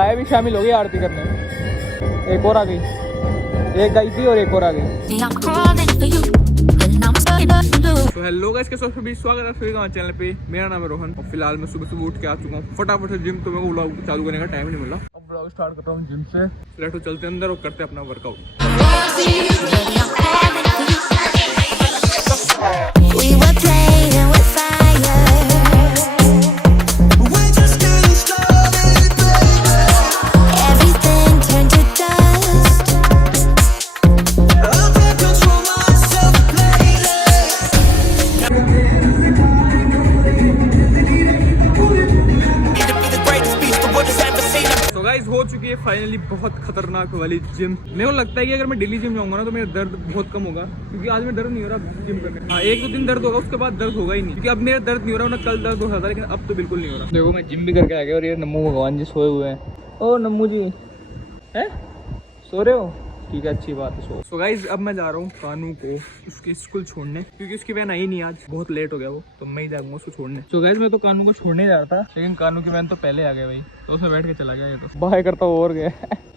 आया भी शामिल हो गई आरती करने। एक और आ गई, एक गई थी और एक और आ गई। तो हेलो गाइस, कैसे हो? स्वागत है सभी का हमारे चैनल पे। मेरा नाम है रोहन और फिलहाल मैं सुबह सुबह उठ के आ चुका हूँ फटाफट से जिम। तो मेरे को व्लॉग चालू करने का टाइम नहीं मिला। अब व्लॉग स्टार्ट करता हूँ जिम से। लेट तो चलते अंदर और करते अपना वर्कआउट। हो चुकी है फाइनली बहुत खतरनाक वाली जिम। मेरे को लगता है कि अगर मैं डेली जिम जाऊंगा ना तो मेरा दर्द बहुत कम होगा, क्योंकि आज मेरा दर्द नहीं हो रहा जिम करने। हाँ, एक दो दिन दर्द होगा, उसके बाद दर्द होगा ही नहीं, क्योंकि अब मेरा दर्द नहीं हो रहा ना, कल दर्द हो रहा था लेकिन अब तो बिल्कुल नहीं हो रहा। देखो मैं जिम भी करके आ गया और ये नम्मू भगवान जी सोए हुए हैं। ओ नम्मू जी है, सो रहे हो? ठीक है, अच्छी बात है। सो गाइज अब मैं जा रहा हूँ कानू को उसके स्कूल छोड़ने, क्योंकि उसकी वैन आई नहीं, आज बहुत लेट हो गया वो, तो मैं ही जाऊंगा उसको छोड़ने। सो गाइज मैं तो कानू को छोड़ने जा रहा था, लेकिन कानू की वैन तो पहले आ गया भाई, तो उसमें बैठ के चला गया। ये तो बाय करता हुआ और गया।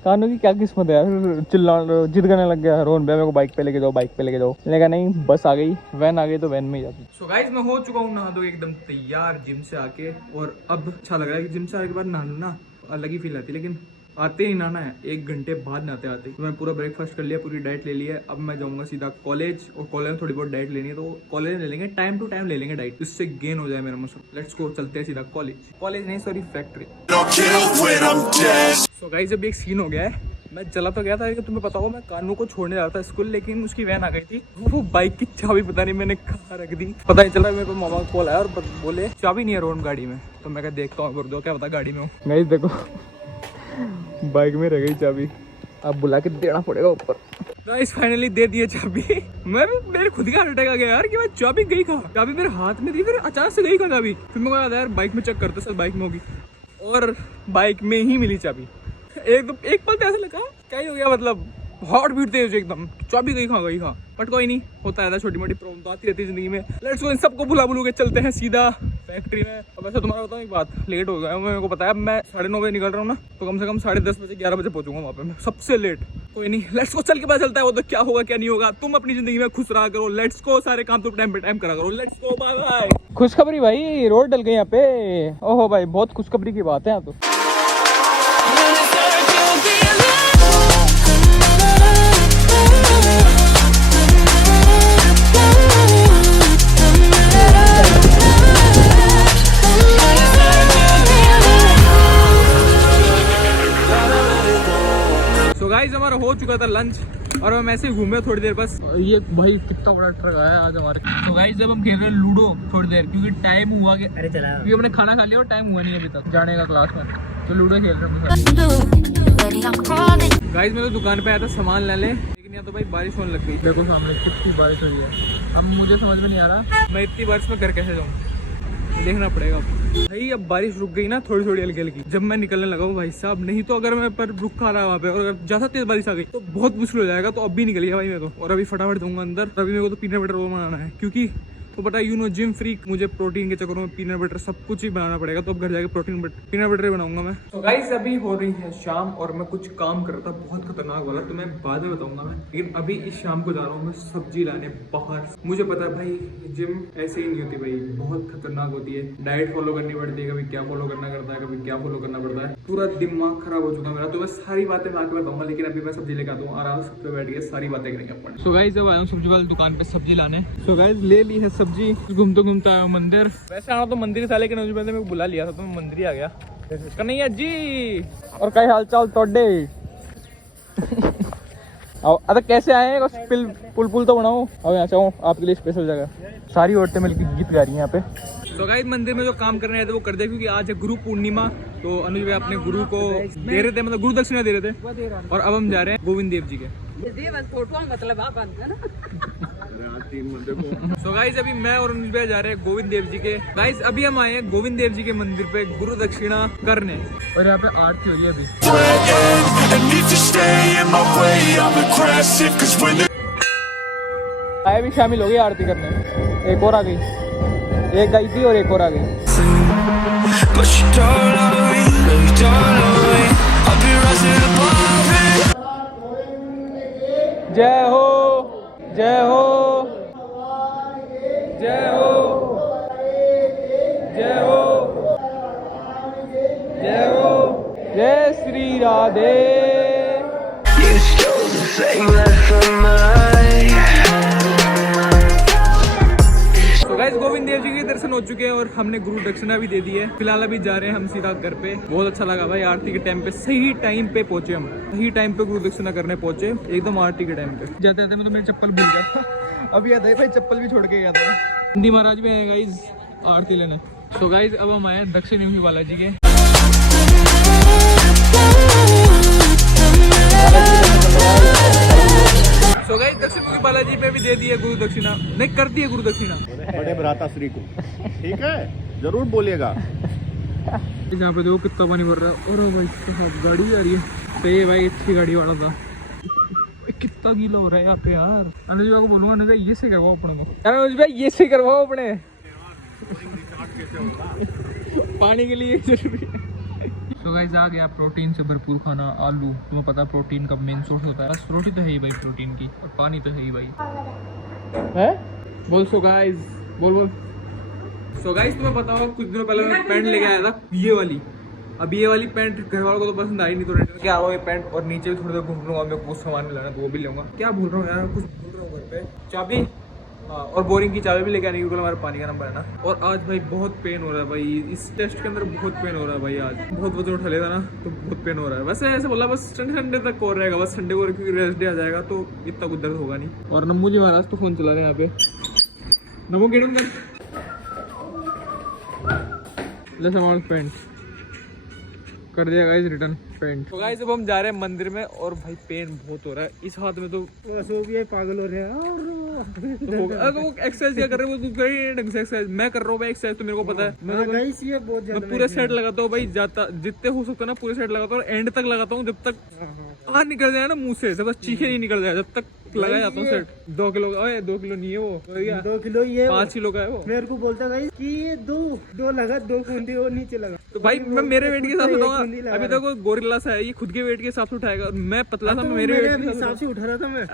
कानू की क्या किस्मत है यार, चिल्ला जिद करने लग गया रोन भाई मेरे को बाइक पे लेके जाओ, बाइक पे लेके जाओ। मैंने कहा नहीं, बस आ गई, वैन आ गई तो वैन में ही जाती। सो गाइज मैं हो चुका हूँ नहा धो एकदम तैयार जिम से आके, और अब अच्छा लग रहा है कि जिम से आने के बाद नहा ना अलग ही फील आती है, लेकिन आते ही नहाना है, 1 घंटे बाद नहाते आते। तो मैं पूरा ब्रेकफास्ट कर लिया, पूरी डाइट ले ली है। अब मैं जाऊंगा सीधा कॉलेज, और कॉलेज में थोड़ी बहुत डाइट लेनी है, तो कॉलेज में ले लेंगे, टाइम टू टाइम ले लेंगे डाइट, इससे गेन हो जाए मेरा मसल। लेट्स गो, चलते हैं सीधा कॉलेज नहीं सॉरी फैक्ट्री। सो गाइस अब एक सीन हो गया है, मैं चला तो गया था, लेकिन तुम्हें पता हो मैं कानू को छोड़ने जा रहा था स्कूल, लेकिन उसकी वैन आ गई थी। वो बाइक की चाबी पता नहीं मैंने कहाँ रख दी, पता नहीं चला। मेरे को मामा का कॉल आया और बोले चाबी नहीं है रोन गाड़ी में, तो मैं देखता हूँ दो, क्या पता गाड़ी में हूँ। गाइस देखो बाइक में रह गई चाबी, अब बुला के देना पड़ेगा ऊपर। गाइस फाइनली दे दिए चाबी। मेरे खुद का हार्ट अटैक आ गया यार कि मैं चाबी गई कहाँ, चाबी मेरे हाथ में थी, फिर अचानक से गई कहाँ चाबी। फिर मेरे को याद यार बाइक में चेक करते सर बाइक में होगी, और बाइक में ही मिली चाबी। एक पल तो ऐसा लगा क्या ही हो गया, मतलब हार्ट बीट तेज एकदम, चाबी गई कहाँ। बट कोई नहीं, होता है छोटी मोटी प्रॉब्लम तो आती रहती है जिंदगी में। लेट्स गो, इन सबको भुला के चलते हैं सीधा फैक्ट्री में। अब वैसे तुम्हारा बताऊँ एक बात, लेट हो गया मेरे को पता है। मैं 9:30 बजे निकल रहा हूँ ना, तो कम से कम 10:30 बजे 11 बजे पहुंचूंगा वहाँ पे मैं, सबसे लेट। कोई नहीं, लेट्स गो, चल के पता चलता है वो तो क्या होगा क्या नहीं होगा। तुम अपनी जिंदगी में खुश रहा करो, लेट्स गो, सारे काम तो टाइम पे टाइम करा करो। Let's go, bye bye. खुशखबरी भाई, रोड डल गई यहाँ पे। ओहो भाई, बहुत खुशखबरी की बात है यहाँ तो। गाइस हमारा हो चुका था लंच, और हम ऐसे ही घूमे थोड़ी देर बस। ये भाई कितना बड़ा ट्रक आया आज हमारे। तो गाइस जब हम खेल रहे हैं लूडो थोड़ी देर, क्योंकि टाइम हुआ कि क्योंकि हमने खाना खा लिया और टाइम हुआ नहीं अभी तक जाने का क्लास में, तो लूडो खेल रहे हैं। गाइस मैं तो दुकान पे आया था सामान लेने, लेकिन यहाँ तो भाई बारिश होने लग गई। देखो सामने कितनी बारिश हुई है। अब मुझे समझ में नहीं आ रहा मैं इतनी बारिश में घर कैसे जाऊँ, देखना पड़ेगा भाई। अब बारिश रुक गई ना थोड़ी हल्की हल्की, जब मैं निकलने लगा हूँ भाई साहब, नहीं तो अगर मैं पर रुक खा रहा वहाँ पे और अगर ज्यादा तेज बारिश आ गई तो बहुत मुश्किल हो जाएगा। तो अब भी निकल गया भाई मैं तो, और अभी फटाफट जाऊंगा अंदर। अभी मेरे को तो पीनट बटर रोल बनाना है, क्योंकि तो पता है जिम फ्रीक, मुझे प्रोटीन के चक्करों में पीनट बटर सब कुछ ही बनाना पड़ेगा। तो अब घर जाके पीनट बटर ही बनाऊंगा मैं। तो गाइस अभी हो रही है शाम, और मैं कुछ काम कर रहा था बहुत खतरनाक वाला, तो मैं बाद में बताऊंगा मैं। लेकिन अभी इस शाम को जा रहा हूँ मैं सब्जी लाने बाहर। मुझे पता है भाई जिम ऐसे ही नहीं होती भाई, बहुत खतरनाक होती है। डाइट फॉलो करनी पड़ती है, कभी क्या फॉलो करना करता है, कभी क्या फॉलो करना पड़ता है। पूरा दिमाग खराब हो चुका है मेरा। तो मैं सारी बातें मैं आके बताऊंगा, लेकिन अभी मैं सब्जी लेकर आता हूँ, आराम से बैठ के सारी बातें करेंगे अपन। सो गाइस जब आया हूँ सब्जी वाली दुकान पे सब्जी लाने। सो गाइस ले ली है सब्जी, घूमता आया मंदिर। वैसे आना तो मंदिर था, लेकिन उस बंदे मेरे को बुला लिया था तो मैं मंदिर ही आ गया। कन्हैया जी, और क्या हाल चाल तोड़े? अरे कैसे आए हैं, पुल तो बनाओ। अब यहाँ चाहूँ आपके लिए स्पेशल जगह, सारी औरतें मिलकर गीत गा रही हैं यहाँ पे। तो गाइस मंदिर में जो काम करने आए थे वो कर दे, क्योंकि आज है गुरु पूर्णिमा। तो अनुज भाई अपने गुरु को दे रहे थे, मतलब गुरु दक्षिणा दे रहे थे। और अब हम जा रहे हैं गोविंद देव जी के। सो गाइस अभी मैं और अनुज भाई जा रहे हैं गोविंद देव जी के। गाइस अभी हम आए हैं गोविंद देव जी के मंदिर पे गुरु दक्षिणा करने, और यहाँ पे आरती हो रही है अभी। आया भी शामिल हो गई आरती करने, एक और आ गई, एक गई थी और एक और आ गई। जय हो जय हो जय हो जय हो जय श्री राधे। तो गाइस गोविंद देव जी के दर्शन हो चुके हैं और हमने गुरु दक्षिणा भी दे दी है। फिलहाल अभी जा रहे हैं हम सीधा घर पे। बहुत अच्छा लगा भाई, आरती के टाइम पे सही टाइम पे पहुंचे हम, सही टाइम पे गुरु दक्षिणा करने पहुंचे एकदम आरती के टाइम पे। जाते जाते मैं तो मेरी चप्पल भूल गया था। अभी याद है भाई, चप्पल भी छोड़ के गया था। हिंदी महाराज में है गाइस आरती लेने। तो गाइस अब हम आए दक्षिण योगी बालाजी के। तो गाइस दक्षिण योगी बालाजी में भी दे दी है गुरु दक्षिणा, नहीं कर दी है गुरु दक्षिणा बड़े भ्राता श्री को। ठीक है, जरूर बोलिएगा। यहाँ पे देखो कितना पानी भर रहा है। और भाई साहब गाड़ी जा रही है। सही है भाई, अच्छी गाड़ी वाला था। कितना गीला हो रहा है यहाँ पे यार। अनुज भाई को बोलूंगा ना ये से करवाओ अपने को। अनुज भाई ये से करवाओ अपने। पानी के लिए जरूरी है। तो गाइस आ गया प्रोटीन से भरपूर खाना, आलू। तुम्हें पता प्रोटीन का मेन सोर्स होता है। बस रोटी तो है ही भाई प्रोटीन की, और पानी तो है ही भाई। है बोल। सो गाइस बोल। सो गाइस तुम्हें पता होगा कुछ दिनों पहले मैं पैंट लेके आया था ये वाली। अब ये वाली पैंट घर वालों को तो पसंद आई नहीं, तो रिटर्न क्या हुआ ये पैंट। और नीचे भी थोड़ी देर घूम लूंगा, मेरे को कुछ सामान मिला तो वो भी लूंगा। क्या भूल रहा हूँ यार, कुछ भूल रहा हूँ घर पे। चाबी, हाँ, और बोरिंग की चाबी भी लेके आनी क्योंकि हमारा पानी का नंबर है ना। और आज भाई बहुत पेन हो रहा है भाई, इस टेस्ट के अंदर बहुत पेन हो रहा है भाई। आज बहुत वजन उठा लेगा ना तो बहुत पेन हो रहा है। वैसे ऐसे बोला बस संडे तक और रहेगा, बस संडे को क्योंकि रेस्ट डे आ जाएगा तो इतना कुछ दर्द होगा नहीं। और नम्मू जी महाराज तो फोन चला रहे हैं यहाँ पे। नम्मू गेट पेंट कर दिया गाइस, रिटर्न पेंट। तो गाइस अब हम जा रहे हैं मंदिर में और भाई पेन बहुत हो रहा है इस हाथ में। तो पागल हो रहे हैं। वो एक्सरसाइज क्या कर रहे हो ढंग से एक्सरसाइज। मैं कर रहा हूँ भाई एक्सरसाइज, तो मेरे को पता है। मैं पूरे सेट लगाता हूँ भाई, जाता जितने हो सकता है ना पूरे सेट लगाता हूँ, एंड तक लगाता हूँ जब तक बाहर निकल जाए ना मुंह से, बस चीखे नहीं निकल जाए जब तक लगा जाता हूँ सेट। 2 किलो का, 2 किलो नहीं है वो, 2 किलो ये 5 किलो का है वो। मेरे को बोलता भाई कि ये दो लगा, 2 खूंटी और नीचे लगा। तो भाई मैं मेरे वेट के हिसाब से बताऊंगा। अभी तक वो गोरिल्ला सा है, ये खुद के वेट के हिसाब से उठाएगा। मैं पतला था, मेरे वेट के हिसाब से उठा रहा था मैं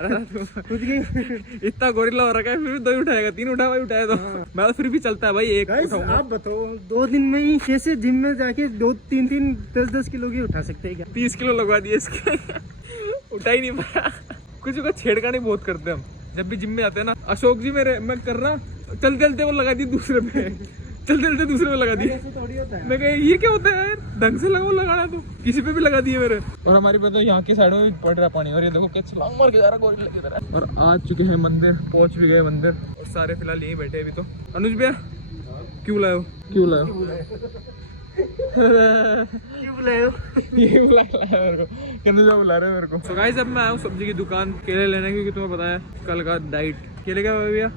खुद के। इतना गोरिल्ला हो रखा है फिर भी 2 ही उठाएगा, 3 उठा भाई उठाया तो मैं तो फिर भी चलता है भाई। एक आप बताओ 2 दिन में ही कैसे जिम में जाके 2-3 10-10 किलो की उठा सकते हैं क्या? 30 किलो लगवा दिए इसके। उठा ही नहीं पाया। कुछ का छेड़खानी बहुत करते हैं हम जब भी जिम में जाते हैं ना। अशोक जी मैं कर रहा चलते चलते वो लगा दी दूसरे पे, चलते चलते दूसरे पे लगा दी। मैं कह ये क्या होता है यार, ढंग से लगा लगाना तो किसी पे भी लगा दिए मेरे। और हमारी बात यहाँ के साइड में पड़ रहा पानी, और ये देखो क्या छलांग मार के जा रहा गोरिल्ला की तरह। और आ चुके हैं मंदिर, पहुंच भी गए मंदिर और सारे फिलहाल यहीं बैठे अभी। तो अनुज भैया क्यों लाए हो? ये बुला रहे मेरे को। तो गाइस अब मैं आया हूँ सब्जी की दुकान केले लेने, क्योंकि तुम्हें पता है कल का डाइट। केले क्या भैया?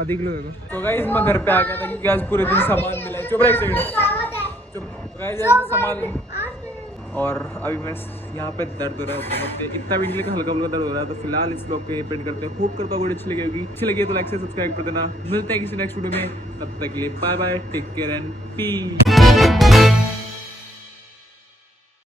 आधी किलो देगा। तो गाइस मैं घर पे आ गया था क्योंकि आज पूरे दिन सामान मिला है। चुप रह एक सेकंड, चुप। गाइस सामान, और अभी मैं यहाँ पे दर्द हो रहा है बहुत, इतना भी नहीं, हल्का हल्का दर्द हो रहा है। तो फिलहाल इस ब्लॉग को यहीं पेंट करते हैं। होप करता हूँ वीडियो अच्छी लगी होगी। अच्छी लगी तो लाइक से सब्सक्राइब कर देना। मिलते हैं किसी नेक्स्ट वीडियो में, तब तक के लिए bye bye, take care and piece.